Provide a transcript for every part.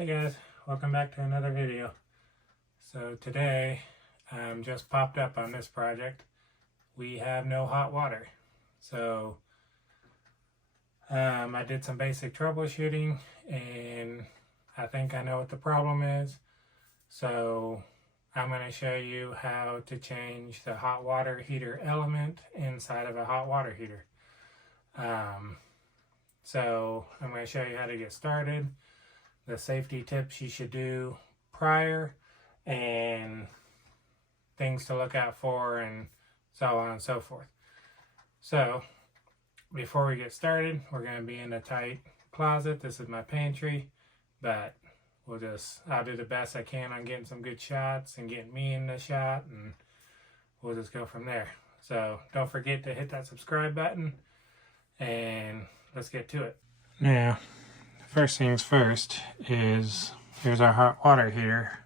Hey guys, welcome back to another video. So today, just popped up on this project, we have no hot water. So I did some basic troubleshooting and I think I know what the problem is. So I'm going to show you how to change the hot water heater element inside of a hot water heater. So I'm going to show you how to get started, the safety tips you should do prior, and things to look out for, and so on and so forth. So before we get started, we're going to be in a tight closet. This is my pantry, but I'll do the best I can on getting some good shots and getting me in the shot, and we'll just go from there. So don't forget to hit that subscribe button, and let's get to it. Now, first things first is here's our hot water heater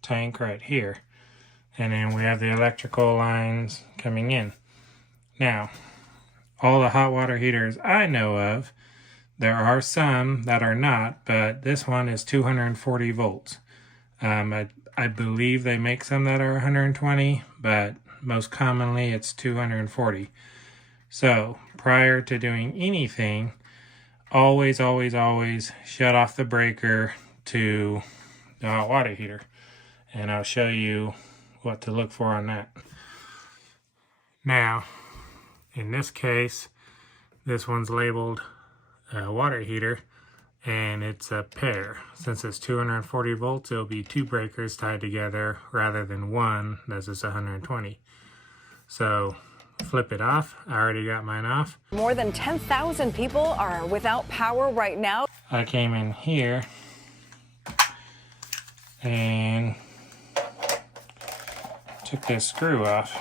tank right here. And then we have the electrical lines coming in. Now, all the hot water heaters I know of, there are some that are not, but this one is 240 volts. I believe they make some that are 120, but most commonly it's 240. So prior to doing anything, always shut off the breaker to the hot water heater. And I'll show you what to look for on that. Now, in this case, this one's labeled water heater, and it's a pair. Since it's 240 volts, it'll be two breakers tied together rather than one that's just 120. So flip it off. I already got mine off. More than 10,000 people are without power right now. I came in here and took this screw off.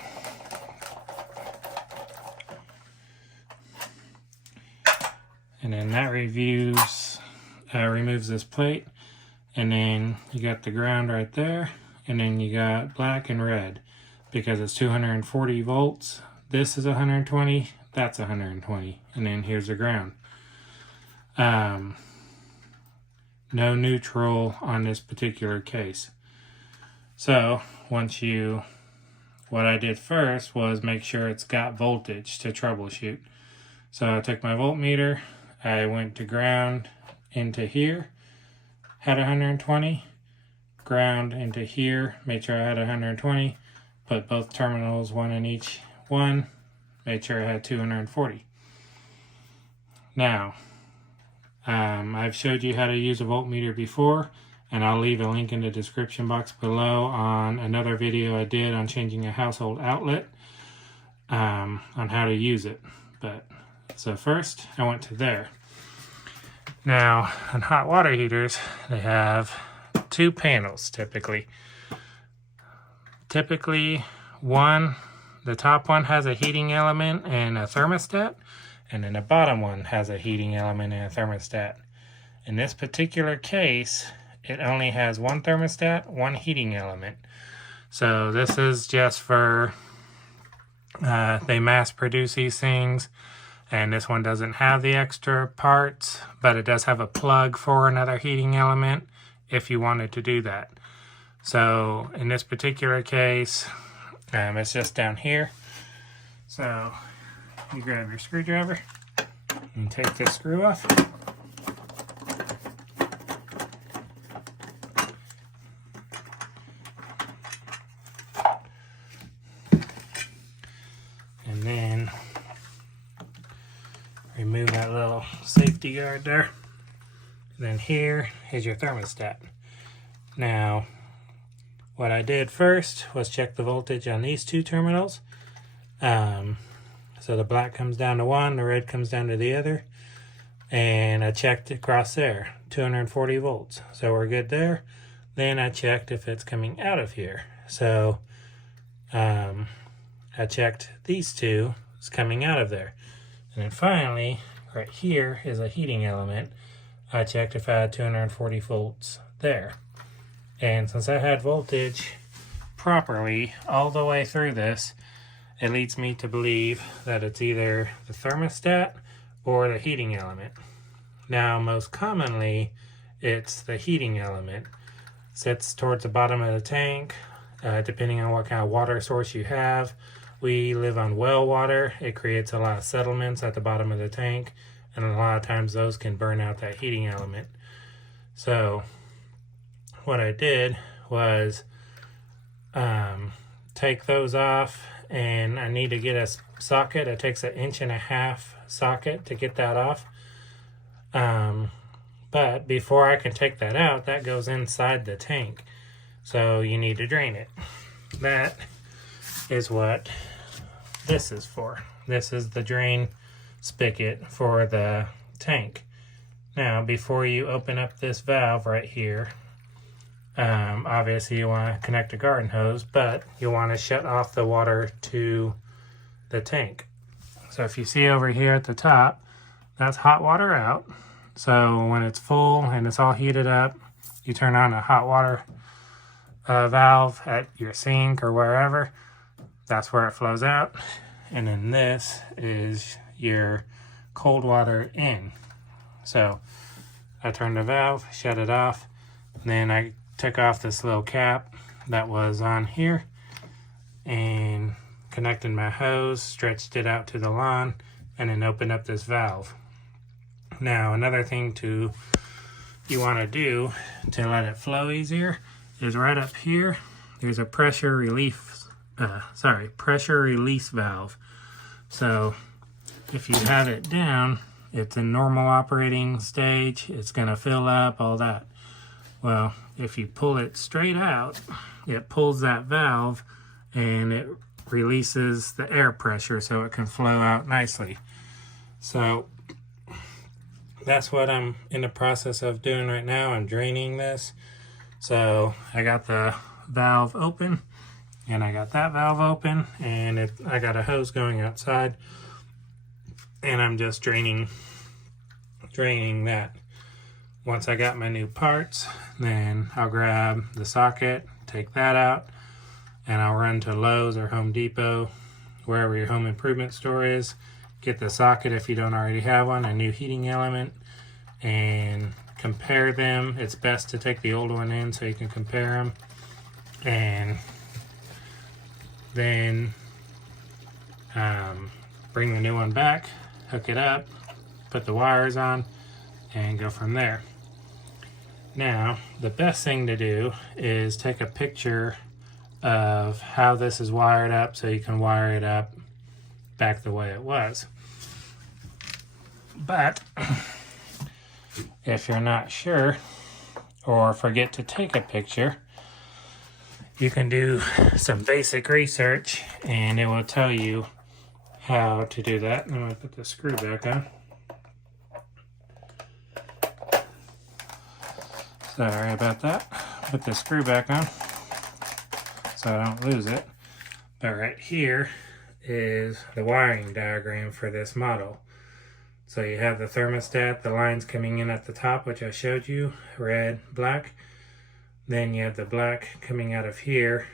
And then that removes this plate. And then you got the ground right there. And then you got black and red because it's 240 volts. This is 120, that's 120, and then here's the ground. No neutral on this particular case. So what I did first was make sure it's got voltage to troubleshoot. So I took my voltmeter, I went to ground into here, had 120, ground into here, made sure I had 120, put both terminals, one in each one, made sure I had 240. Now, I've showed you how to use a voltmeter before, and I'll leave a link in the description box below on another video I did on changing a household outlet, on how to use it. So first, I went to there. Now, on hot water heaters, they have two panels typically. The top one has a heating element and a thermostat, and then the bottom one has a heating element and a thermostat. In this particular case, it only has one thermostat, one heating element. So this is just for, they mass produce these things, and this one doesn't have the extra parts, but it does have a plug for another heating element if you wanted to do that. So in this particular case, it's just down here. So you grab your screwdriver and take this screw off. And then remove that little safety guard there. And then here is your thermostat. Now, what I did first was check the voltage on these two terminals. So the black comes down to one, the red comes down to the other. And I checked across there, 240 volts. So we're good there. Then I checked if it's coming out of here. So I checked these two, it's coming out of there. And then finally, right here is a heating element. I checked if I had 240 volts there. And since I had voltage properly all the way through this, it leads me to believe that it's either the thermostat or the heating element. Now, most commonly, It's the heating element. Sits towards the bottom of the tank, depending on what kind of water source you have. We live on well water. It creates a lot of settlements at the bottom of the tank, and a lot of times those can burn out that heating element. So what I did was take those off, and I need to get a socket. It takes 1.5 inch socket to get that off. But before I can take that out, that goes inside the tank. So you need to drain it. That is what this is for. This is the drain spigot for the tank. Now, before you open up this valve right here, obviously you want to connect a garden hose, but you want to shut off the water to the tank. So if you see over here at the top, that's hot water out. So when it's full and it's all heated up, you turn on a hot water valve at your sink or wherever. That's where it flows out. And then this is your cold water in. So I turned the valve, shut it off, then I took off this little cap that was on here and connected my hose, stretched it out to the lawn, and then opened up this valve. Now, another thing you want to do to let it flow easier is right up here, there's a pressure release valve. So if you have it down, it's in normal operating stage, it's going to fill up, all that. Well, if you pull it straight out, it pulls that valve and it releases the air pressure so it can flow out nicely. So that's what I'm in the process of doing right now. I'm draining this. So I got the valve open and I got that valve open, and I got a hose going outside, and I'm just draining that. Once I got my new parts, then I'll grab the socket, take that out, and I'll run to Lowe's or Home Depot, wherever your home improvement store is, get the socket if you don't already have one, a new heating element, and compare them. It's best to take the old one in so you can compare them, and then bring the new one back, hook it up, put the wires on, and go from there. Now, the best thing to do is take a picture of how this is wired up so you can wire it up back the way it was. But if you're not sure or forget to take a picture, you can do some basic research and it will tell you how to do that. I'm going to put the screw back on. Sorry about that. Put the screw back on so I don't lose it. But right here is the wiring diagram for this model. So you have the thermostat, the lines coming in at the top, which I showed you, red, black. Then you have the black coming out of here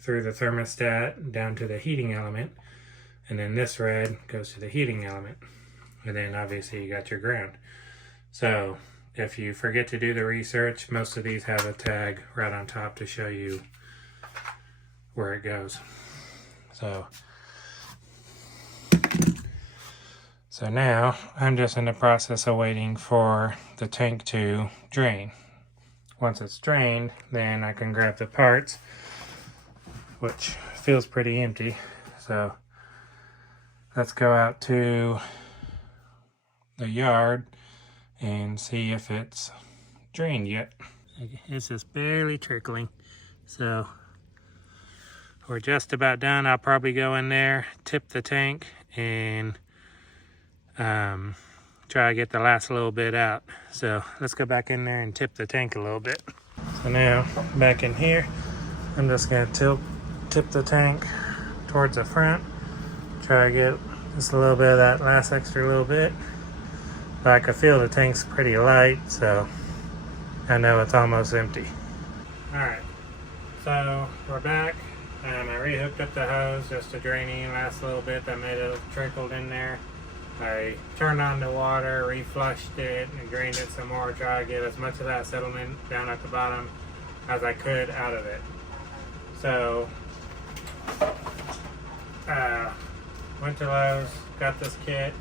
through the thermostat down to the heating element. And then this red goes to the heating element. And then obviously you got your ground. So if you forget to do the research, most of these have a tag right on top to show you where it goes. So now I'm just in the process of waiting for the tank to drain. Once it's drained, then I can grab the parts, which feels pretty empty. So let's go out to the yard and see if it's drained yet. It's just barely trickling. So we're just about done. I'll probably go in there, tip the tank, and try to get the last little bit out. So let's go back in there and tip the tank a little bit. So now back in here, I'm just gonna tip the tank towards the front, try to get just a little bit of that last extra little bit. But I can feel the tank's pretty light, so I know it's almost empty. Alright, so we're back. I re-hooked up the hose just to drain any last little bit that may have trickled in there. I turned on the water, reflushed it, and drained it some more, try to get as much of that settlement down at the bottom as I could out of it. So, went to Lowe's, got this kit.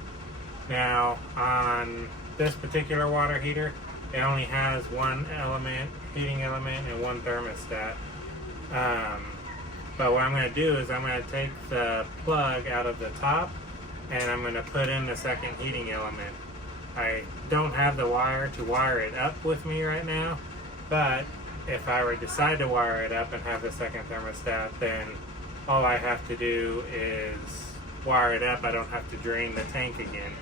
Now, on this particular water heater, it only has one element, heating element, and one thermostat. But what I'm going to do is I'm going to take the plug out of the top and I'm going to put in the second heating element. I don't have the wire to wire it up with me right now, but if I were to decide to wire it up and have the second thermostat, then all I have to do is wire it up. I don't have to drain the tank again.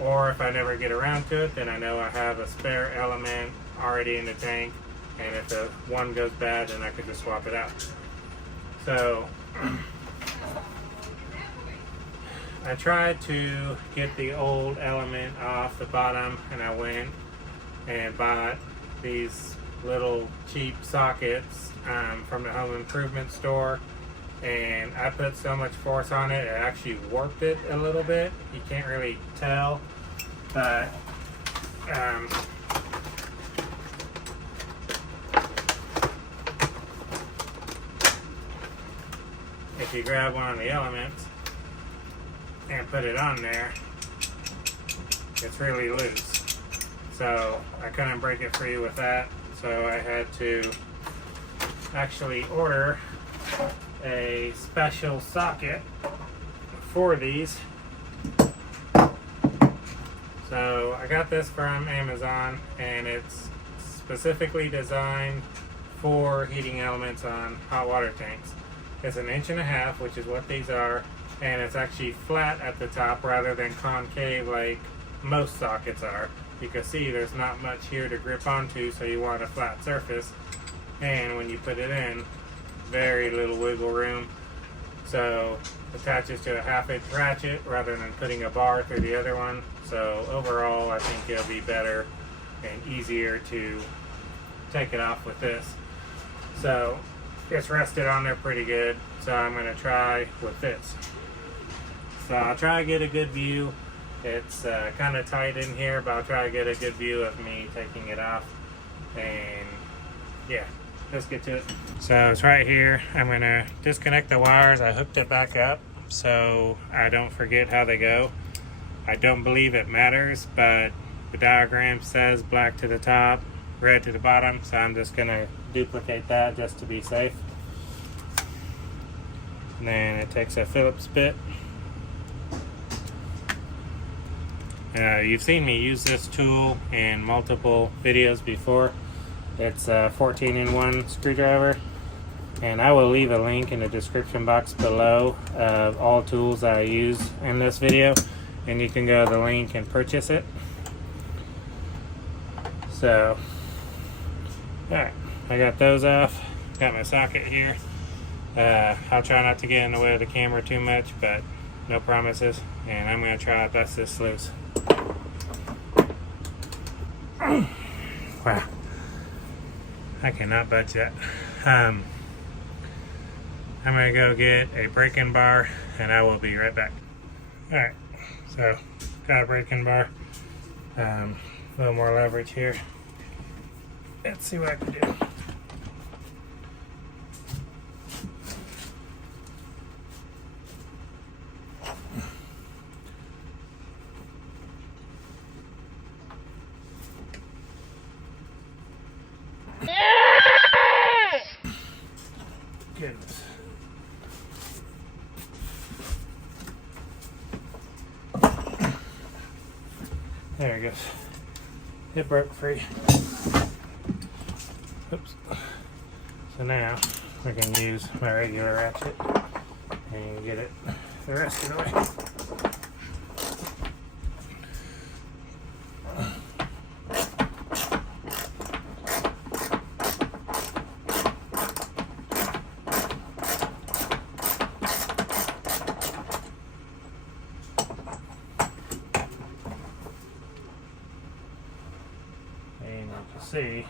Or if I never get around to it, then I know I have a spare element already in the tank, and if the one goes bad, then I could just swap it out. So I tried to get the old element off the bottom, and I went and bought these little cheap sockets from the home improvement store, and I put so much force on it, it actually warped it a little bit. You can't really tell, but if you grab one of the elements and put it on there, it's really loose. So I couldn't break it free with that, so I had to actually order a special socket for these. So I got this from Amazon, and it's specifically designed for heating elements on hot water tanks. It's 1.5 inches, which is what these are, and it's actually flat at the top rather than concave like most sockets are. You can see there's not much here to grip onto, so you want a flat surface, and when you put it in, very little wiggle room. So attaches to a 1/2 inch ratchet rather than putting a bar through the other one. So overall, I think it'll be better and easier to take it off with this. So it's rested on there pretty good, so I'm going to try with this. So I'll try to get a good view. It's kind of tight in here, but I'll try to get a good view of me taking it off. And yeah, let's get to it. So it's right here. I'm going to disconnect the wires. I hooked it back up so I don't forget how they go. I don't believe it matters, but the diagram says black to the top, red to the bottom, so I'm just going to duplicate that just to be safe. And then it takes a Phillips bit. You've seen me use this tool in multiple videos before. It's a 14-in-1 screwdriver, and I will leave a link in the description box below of all tools that I use in this video, and you can go to the link and purchase it. So, alright, I got those off. Got my socket here. I'll try not to get in the way of the camera too much, but no promises. And I'm going to try to bust this loose. Wow. I cannot budge that. I'm going to go get a breaking bar, and I will be right back. Alright, so got a breaking bar. A little more leverage here. Let's see what I can do. Goodness. There it goes. It broke free. Oops. So now we can use my regular ratchet and get it the rest of the way. And you can see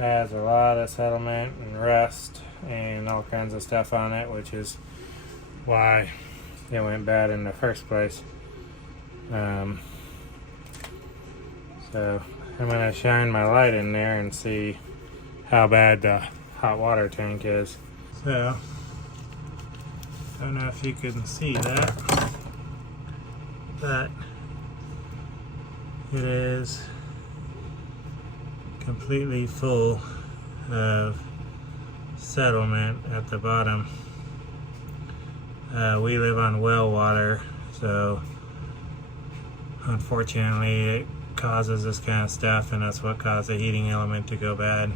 has a lot of settlement and rust and all kinds of stuff on it, which is why it went bad in the first place. So I'm going to shine my light in there and see how bad the hot water tank is. So I don't know if you can see that, but it is completely full of settlement at the bottom. We live on well water, so unfortunately it causes this kind of stuff, and that's what caused the heating element to go bad.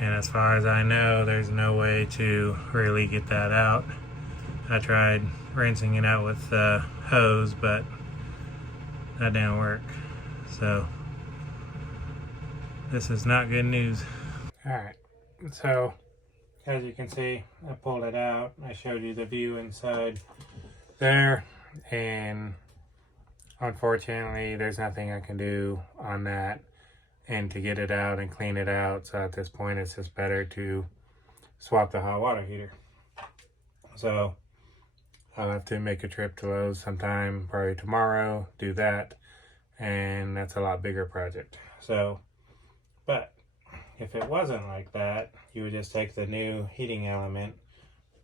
And as far as I know, there's no way to really get that out. I tried rinsing it out with a hose, but that didn't work. So this is not good news. Alright, so as you can see, I pulled it out. I showed you the view inside there, and unfortunately there's nothing I can do on that and to get it out and clean it out. So at this point it's just better to swap the hot water heater. So I'll have to make a trip to Lowe's sometime, probably tomorrow, do that, and that's a lot bigger project. So, but if it wasn't like that, you would just take the new heating element,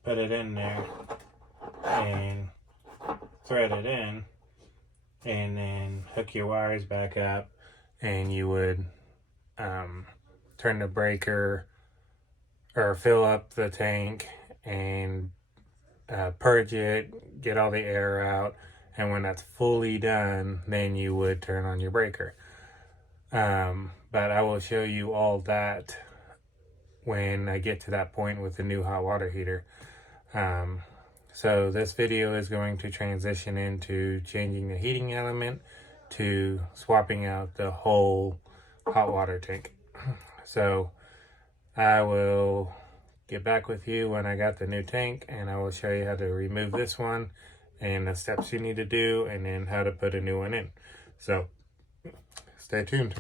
put it in there, and thread it in, and then hook your wires back up, and you would turn the breaker or fill up the tank and purge it, get all the air out, and when that's fully done, then you would turn on your breaker. But I will show you all that when I get to that point with the new hot water heater. So this video is going to transition into changing the heating element to swapping out the whole hot water tank. So I will get back with you when I got the new tank, and I will show you how to remove this one and the steps you need to do, and then how to put a new one in. So stay tuned.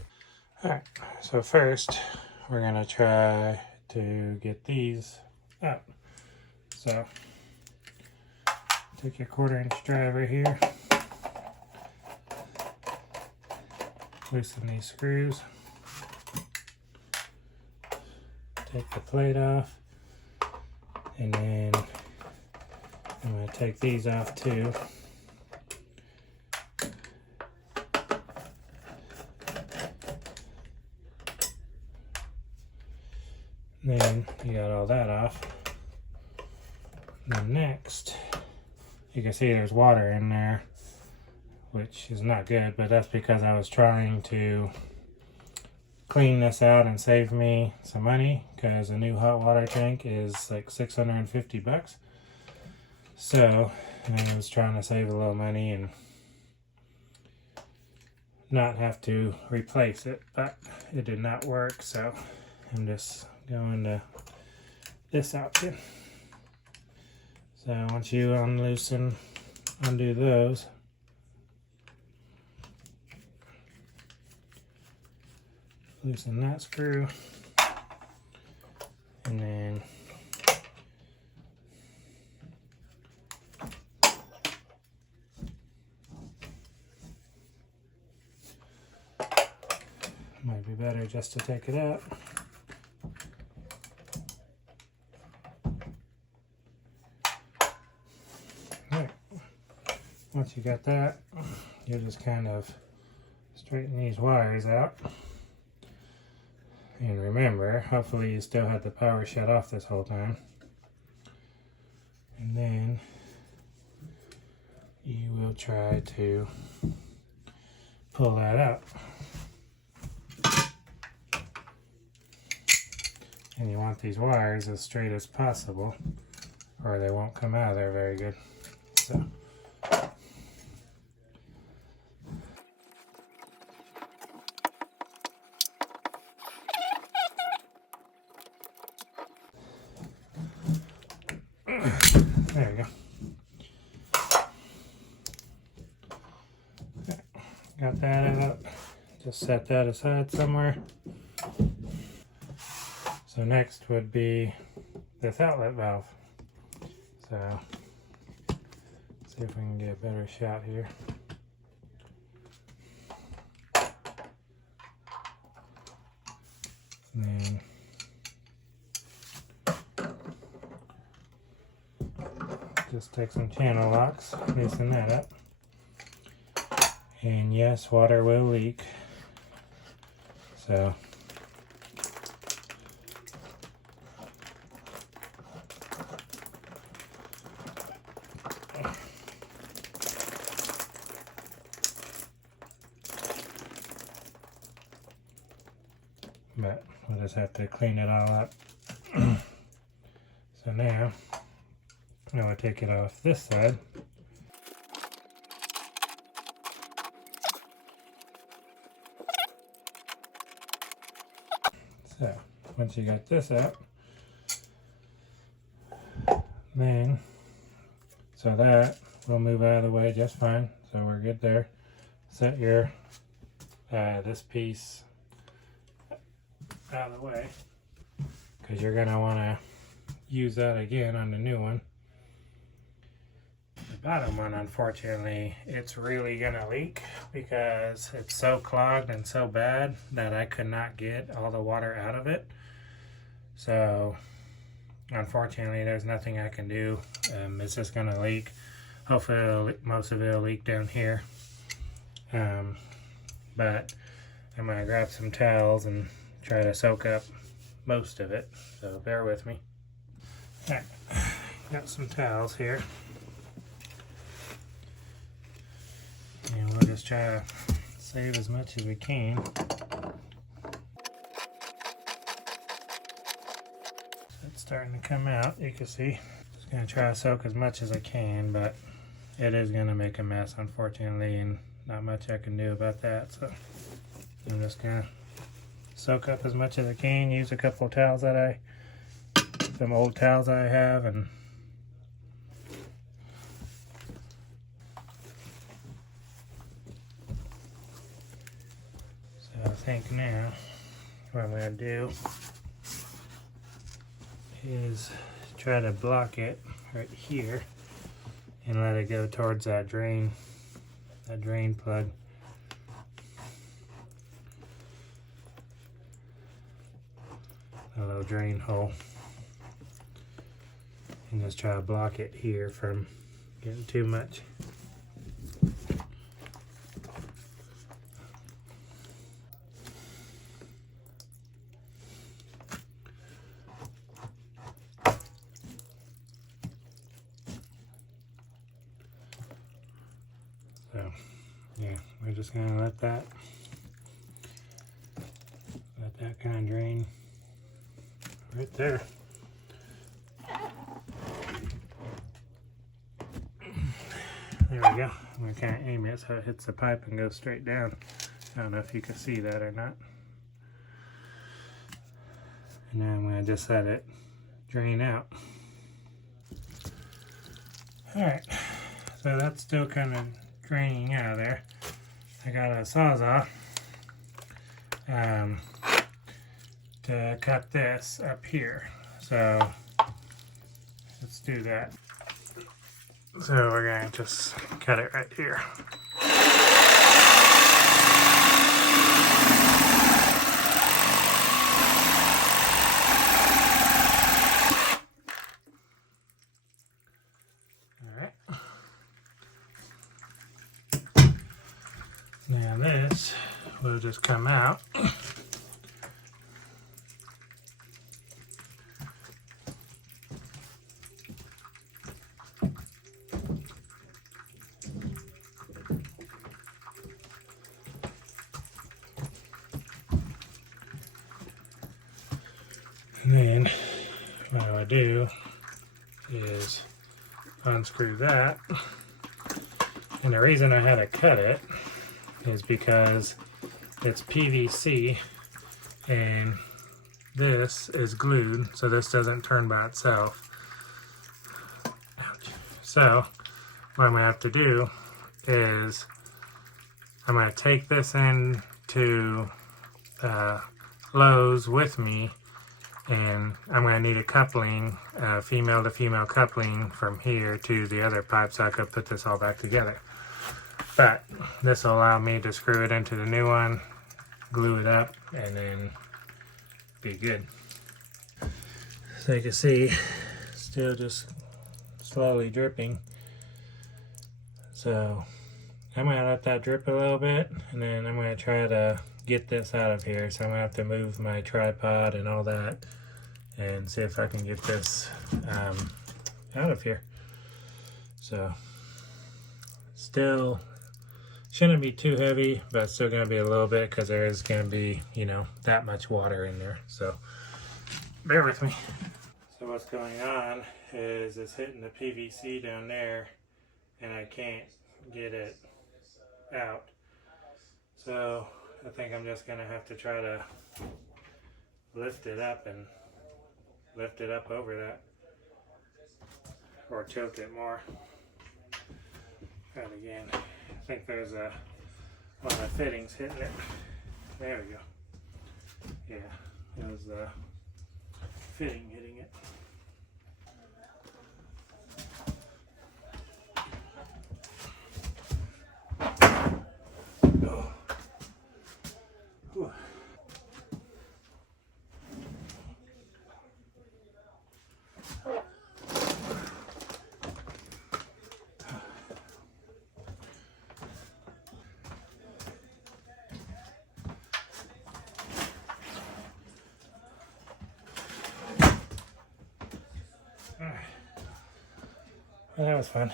Alright, so first we're gonna try to get these out. So take your 1/4-inch driver here, loosen these screws, take the plate off, and then I'm going to take these off too. Then you got all that off. Then next, you can see there's water in there, which is not good, but that's because I was trying to clean this out and save me some money, because a new hot water tank is like $650. So I was trying to save a little money and not have to replace it, but it did not work, so I'm just going to this option. So once you undo those, loosen that screw, and then might be better just to take it out. Alright, once you got that, you just kind of straighten these wires out. And remember, hopefully you still had the power shut off this whole time. And then you will try to pull that out. And you want these wires as straight as possible, or they won't come out of there very good. So got that out. Just set that aside somewhere. So next would be this outlet valve. So see if we can get a better shot here. And then just take some channel locks, loosen that up. And yes, water will leak. So but we'll just have to clean it all up. So now I'm going to take it off this side. So once you got this out, then so that will move out of the way just fine. So we're good there. Set your this piece out of the way because you're going to want to use that again on the new one. The bottom one, unfortunately, it's really going to leak because it's so clogged and so bad that I could not get all the water out of it. So unfortunately, there's nothing I can do. It's just going to leak. Hopefully most of it will leak down here. But I'm going to grab some towels and try to soak up most of it, so bear with me. All right, got some towels here, and we'll just try to save as much as we can. So it's starting to come out, you can see. Just gonna try to soak as much as I can, but it is gonna make a mess, unfortunately, and not much I can do about that. So I'm just gonna soak up as much as I can, use a couple of towels that some old towels I have, and so I think now what I'm going to do is try to block it right here and let it go towards that drain plug. A little drain hole, and just try to block it here from getting too much. So yeah, we're just gonna let that kind of drain right there. There we go. I'm going to kind of aim it so it hits the pipe and goes straight down. I don't know if you can see that or not. And now I'm going to just let it drain out. Alright, so that's still kind of draining out of there. I got a sawzall to cut this up here. So let's do that. So we're going to just cut it right here. Alright. Now this will just come out. And then what I do is unscrew that. And the reason I had to cut it is because it's PVC and this is glued, so this doesn't turn by itself. So what I'm going to have to do is I'm going to take this into Lowe's with me, and I'm going to need a coupling, female to female coupling from here to the other pipe so I could put this all back together. But this will allow me to screw it into the new one, glue it up, and then be good. So you can see, still just slowly dripping. So I'm going to let that drip a little bit, and then I'm going to try to get this out of here. So I'm going to have to move my tripod and all that and see if I can get this out of here. So still shouldn't be too heavy, but it's still going to be a little bit because there is going to be, you know, that much water in there. So bear with me. So what's going on is it's hitting the PVC down there and I can't get it out. So I think I'm just going to have to try to lift it up and lift it up over that, or tilt it more. Try it again. I think there's one of the fittings hitting it. There we go. Yeah, it was the fitting hitting it. Oh. Whew. Well, that was fun.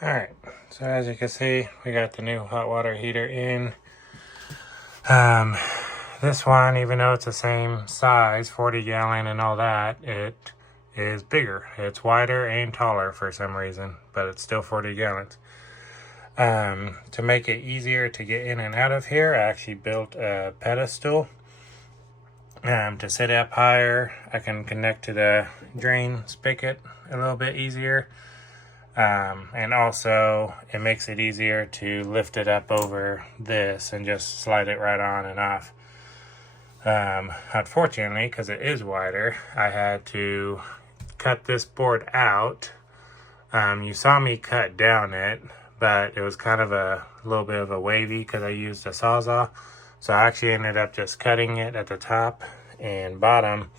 Alright, so as you can see, we got the new hot water heater in. This one, even though it's the same size, 40 gallon and all that, it is bigger. It's wider and taller for some reason, but it's still 40 gallons. To make it easier to get in and out of here, I actually built a pedestal to sit up higher. I can connect to the drain spigot a little bit easier. And also it makes it easier to lift it up over this and just slide it right on and off. Unfortunately, because it is wider, I had to cut this board out. You saw me cut down it, but it was kind of a little bit of a wavy because I used a sawzall. So I actually ended up just cutting it at the top and bottom.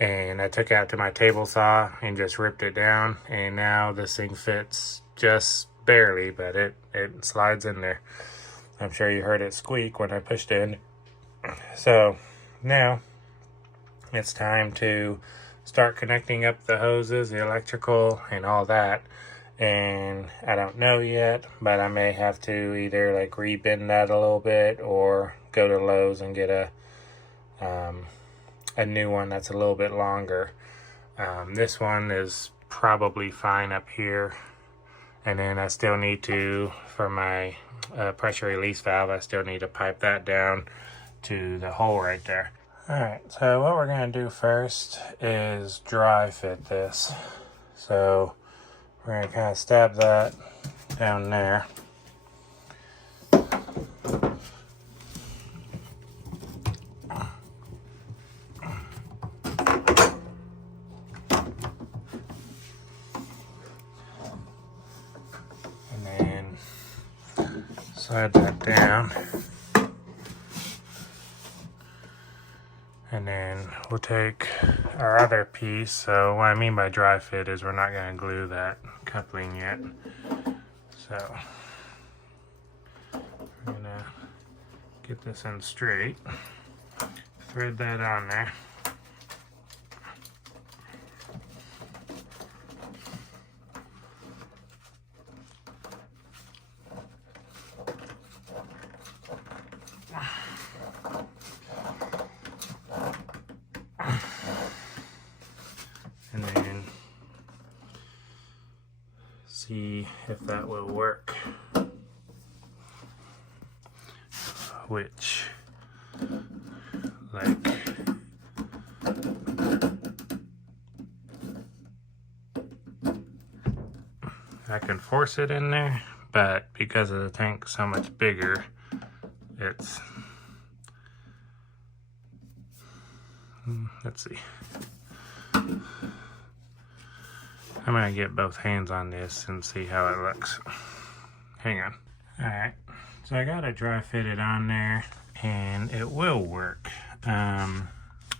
And I took it out to my table saw and just ripped it down. And now this thing fits just barely, but it slides in there. I'm sure you heard it squeak when I pushed it in. So now it's time to start connecting up the hoses, the electrical, and all that. And I don't know yet, but I may have to either like rebend that a little bit or go to Lowe's and get a new one that's a little bit longer. This one is probably fine up here. And then I still need to, for my pressure release valve, I still need to pipe that down to the hole right there. Alright, so what we're going to do first is dry fit this. So we're going to kind of stab that down there. And then slide that down. And then we'll take our other piece. So what I mean by dry fit is we're not going to glue that coupling yet. So we're going to get this in straight. Thread that on there. And then see if that will work. Which, like, I can force it in there, but because of the tank so much bigger, it's, let's see. I'm gonna get both hands on this and see how it looks. Hang on. Alright, so I got it dry fitted on there and it will work.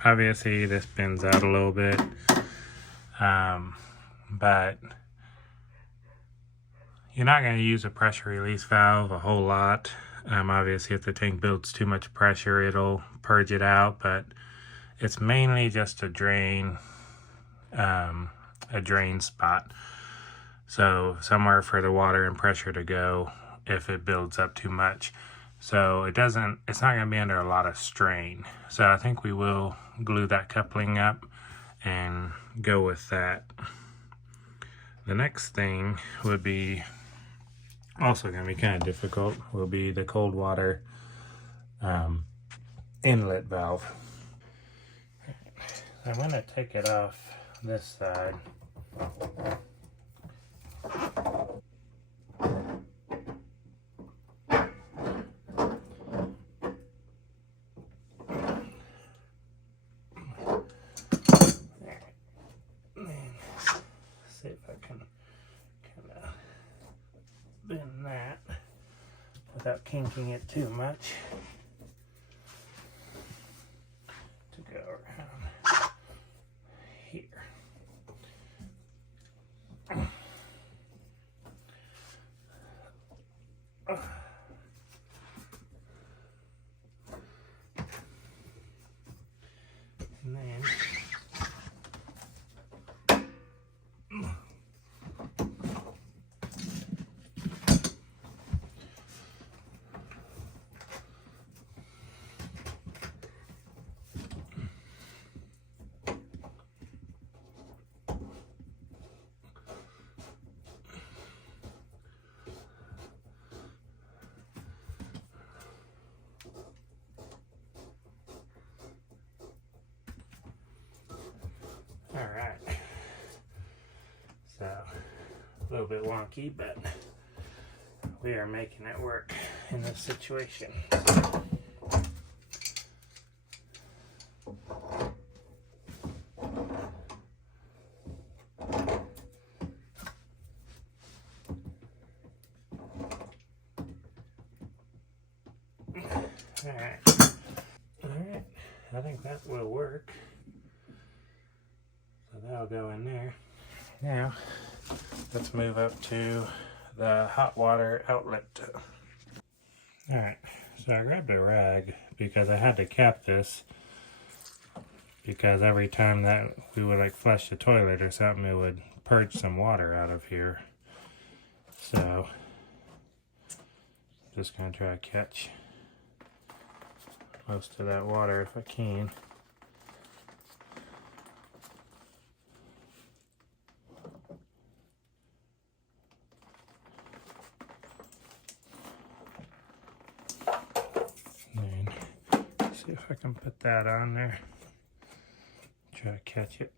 Obviously this bends out a little bit, but you're not going to use a pressure release valve a whole lot. Obviously if the tank builds too much pressure, it'll purge it out, but it's mainly just a drain spot. So somewhere for the water and pressure to go if it builds up too much. So it's not going to be under a lot of strain. So I think we will glue that coupling up and go with that. The next thing would be also going to be kind of difficult, will be the cold water inlet valve. I'm going to take it off this side. See if I can kind of bend that without kinking it too much to go around here. And then alright, so a little bit wonky, but we are making it work in this situation. Alright, I think that will work. So that'll go in there. Now, let's move up to the hot water outlet. Alright, so I grabbed a rag because I had to cap this, because every time that we would like flush the toilet or something, it would purge some water out of here. So, just gonna try to catch most of that water if I can. See if I can put that on there. Try to catch it.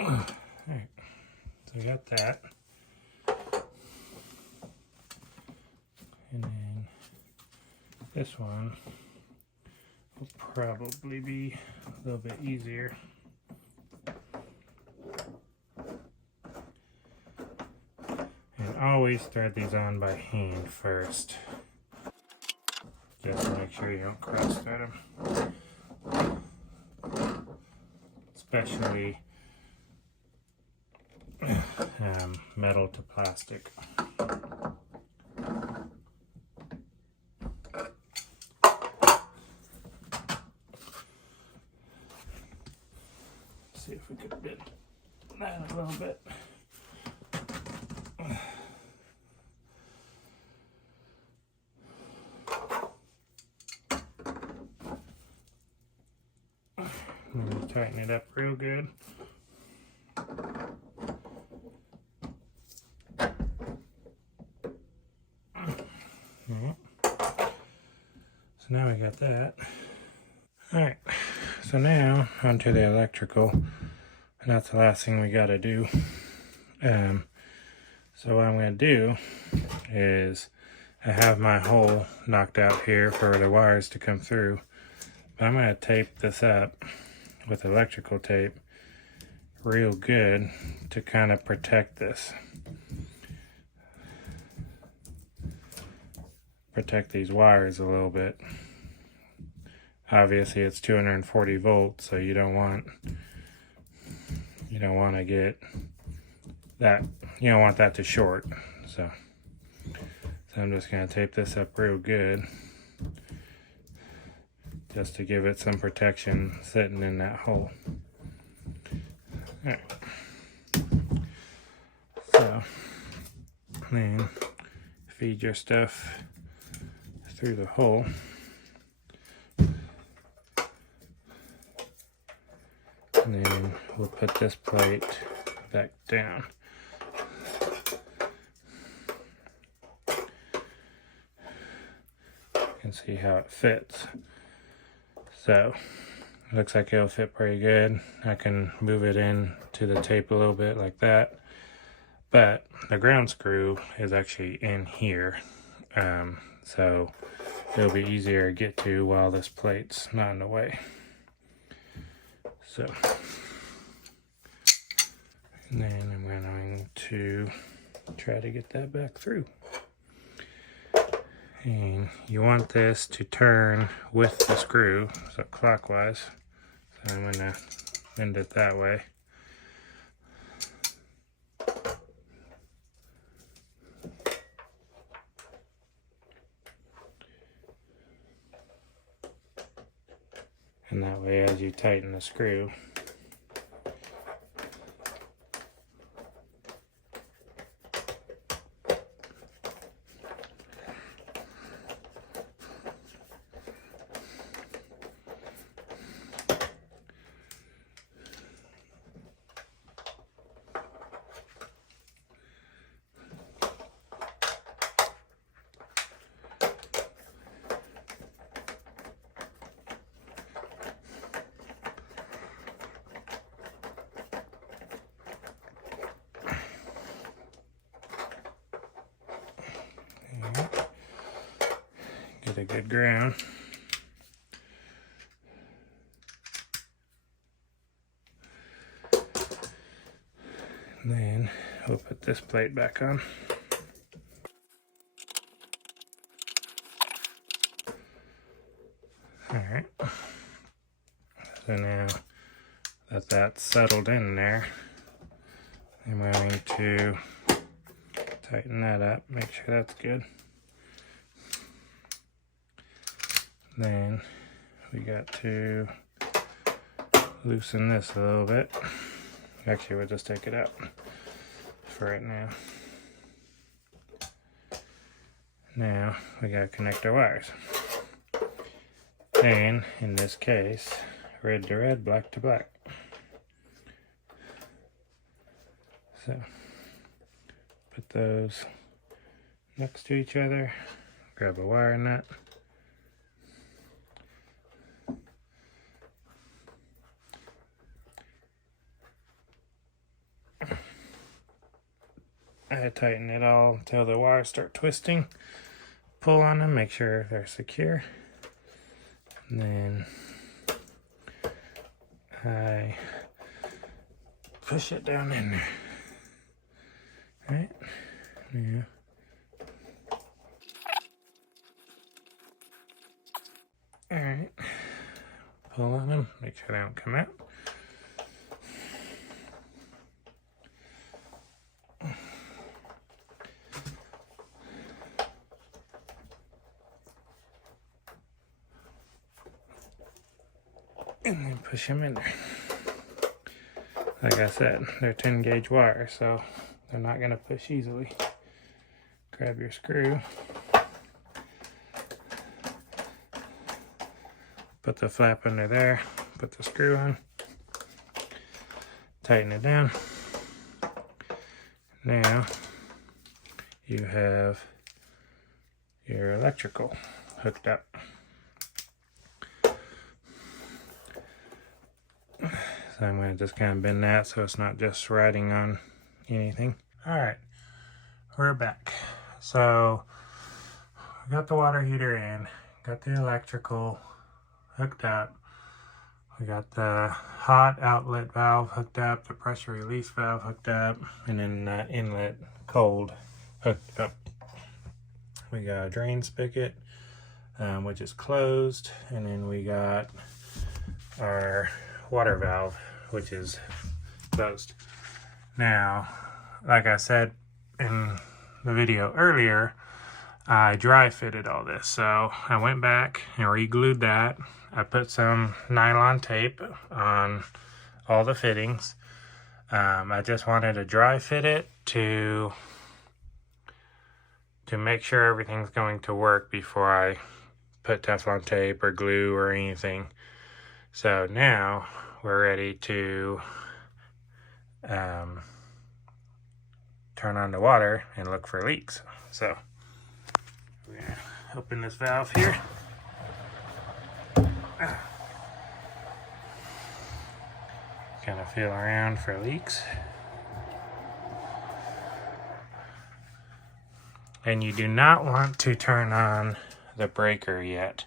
Alright, so we got that. And then this one will probably be a little bit easier. And always thread these on by hand first, just to make sure you don't cross thread them. Especially metal to plastic. See if we could bend that a little bit. I'm going to tighten it up real good. So now we got that. Alright, so now onto the electrical, and that's the last thing we got to do. So what I'm going to do is, I have my hole knocked out here for the wires to come through, but I'm going to tape this up with electrical tape real good to kind of protect this. Protect these wires a little bit. Obviously it's 240 volts, so you don't want to get that, you don't want that to short. So I'm just going to tape this up real good just to give it some protection sitting in that hole. Alright. So then feed your stuff through the hole. And then we'll put this plate back down. You can see how it fits. So it looks like it'll fit pretty good. I can move it in to the tape a little bit like that. But the ground screw is actually in here. So it'll be easier to get to while this plate's not in the way. So, and then I'm going to try to get that back through. And you want this to turn with the screw, so clockwise. So I'm going to bend it that way. And that way, as you tighten the screw, get a good ground. And then we'll put this plate back on. Alright. So now that that's settled in there, I'm going to tighten that up, make sure that's good. Then we got to loosen this a little bit. Actually, we'll just take it out for right now. Now we got to connect our wires. And in this case, red to red, black to black. So Put those next to each other. Grab a wire nut. I tighten it all until the wires start twisting. Pull on them, make sure they're secure. And then I push it down in there. Right? Yeah. Alright. Pull on them, make sure they don't come out. And then push them in there. Like I said, they're 10 gauge wire, so they're not going to push easily. Grab your screw. Put the flap under there. Put the screw on. Tighten it down. Now you have your electrical hooked up. So I'm going to just kind of bend that so it's not just riding on anything. Alright, we're back. So, we got the water heater in, got the electrical hooked up, we got the hot outlet valve hooked up, the pressure release valve hooked up, and then the inlet cold hooked up. We got a drain spigot, which is closed, and then we got our water valve, which is closed. Now, like I said in the video earlier, I dry fitted all this. So I went back and re-glued that. I put some nylon tape on all the fittings. I just wanted to dry fit it to make sure everything's going to work before I put Teflon tape or glue or anything. So now we're ready to turn on the water and look for leaks. So we're gonna open this valve here. Kind of feel around for leaks. And you do not want to turn on the breaker yet,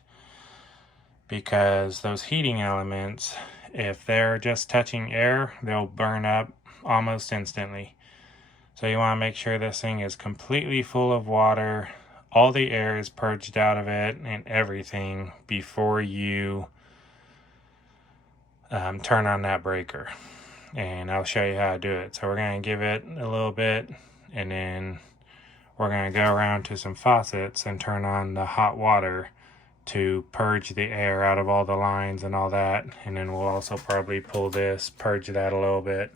because those heating elements, if they're just touching air, they'll burn up almost instantly. So you want to make sure this thing is completely full of water, all the air is purged out of it and everything before you turn on that breaker. And I'll show you how to do it. So we're going to give it a little bit, and then we're going to go around to some faucets and turn on the hot water to purge the air out of all the lines and all that. And then we'll also probably pull this, purge that a little bit,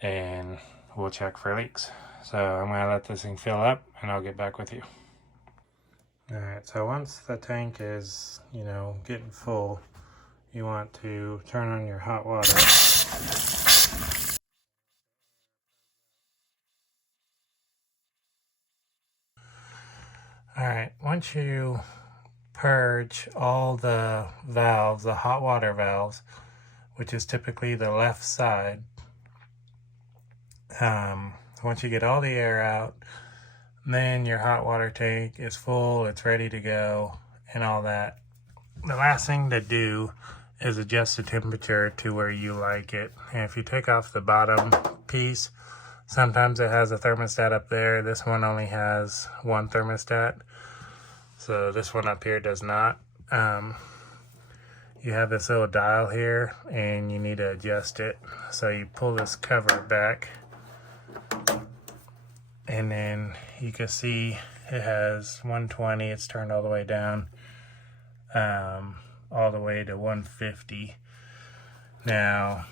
and we'll check for leaks. So I'm going to let this thing fill up and I'll get back with you. Alright, so once the tank is, getting full, you want to turn on your hot water. Alright, once you purge all the valves, the hot water valves, which is typically the left side, once you get all the air out, then your hot water tank is full, it's ready to go, and all that. The last thing to do is adjust the temperature to where you like it. And if you take off the bottom piece, sometimes it has a thermostat up there. This one only has one thermostat, so this one up here does not. You have this little dial here and you need to adjust it. So you pull this cover back, and then you can see it has 120. It's turned all the way down, all the way to 150. Now,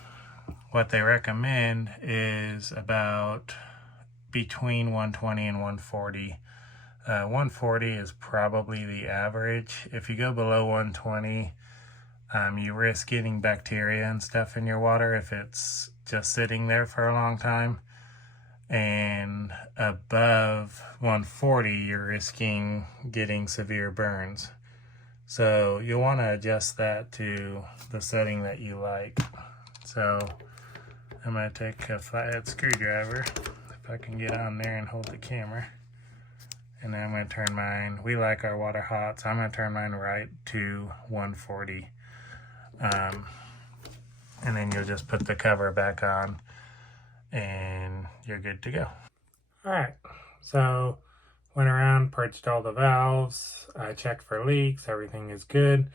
what they recommend is about between 120 and 140. 140 is probably the average. If you go below 120, you risk getting bacteria and stuff in your water if it's just sitting there for a long time. and above 140 you're risking getting severe burns. So you'll want to adjust that to the setting that you like. So I'm going to take a flathead screwdriver, if I can get on there and hold the camera, and then I'm going to turn mine, we like our water hot, so I'm going to turn mine right to 140. And then you'll just put the cover back on and you're good to go. Alright, so went around, purged all the valves, I checked for leaks, everything is good.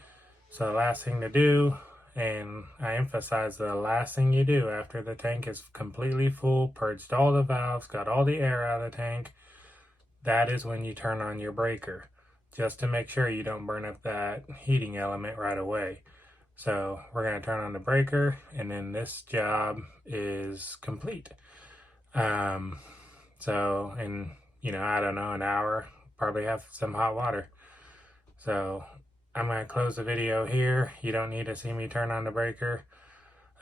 So the last thing to do, and I emphasize the last thing you do after the tank is completely full, purged all the valves, got all the air out of the tank, that is when you turn on your breaker, just to make sure you don't burn up that heating element right away. So we're going to turn on the breaker, and then this job is complete. So in, I don't know, an hour, probably have some hot water. So I'm going to close the video here. You don't need to see me turn on the breaker.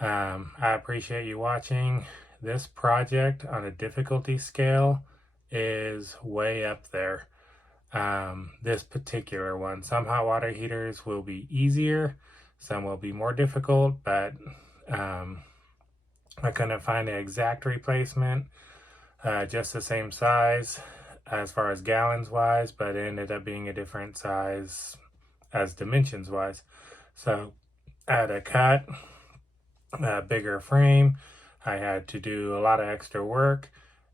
I appreciate you watching. This project on a difficulty scale is way up there. This particular one. Some hot water heaters will be easier. Some will be more difficult, but I couldn't find the exact replacement. Just the same size as far as gallons wise, but it ended up being a different size as dimensions wise. So I had to cut a bigger frame. I had to do a lot of extra work,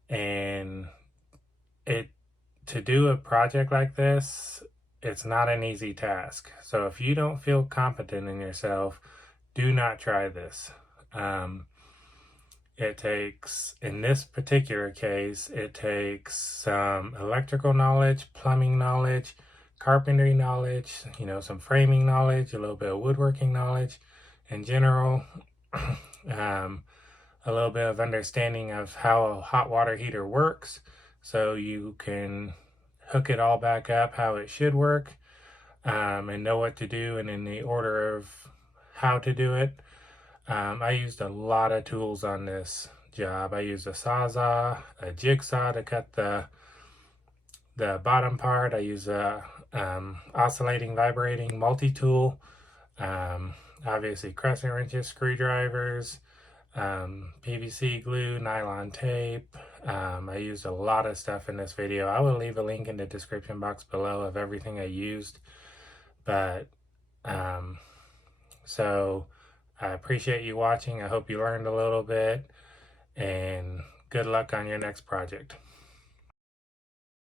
and to do a project like this, it's not an easy task. So if you don't feel competent in yourself, do not try this. It takes, in this particular case, it takes some electrical knowledge, plumbing knowledge, carpentry knowledge, some framing knowledge, a little bit of woodworking knowledge in general, a little bit of understanding of how a hot water heater works, so you can hook it all back up how it should work, and know what to do and in the order of how to do it. I used a lot of tools on this job. I used a sawzall, a jigsaw to cut the bottom part. I used a oscillating, vibrating multi-tool, obviously crescent wrenches, screwdrivers, PVC glue, nylon tape. I used a lot of stuff in this video. I will leave a link in the description box below of everything I used. But so I appreciate you watching. I hope you learned a little bit, and good luck on your next project.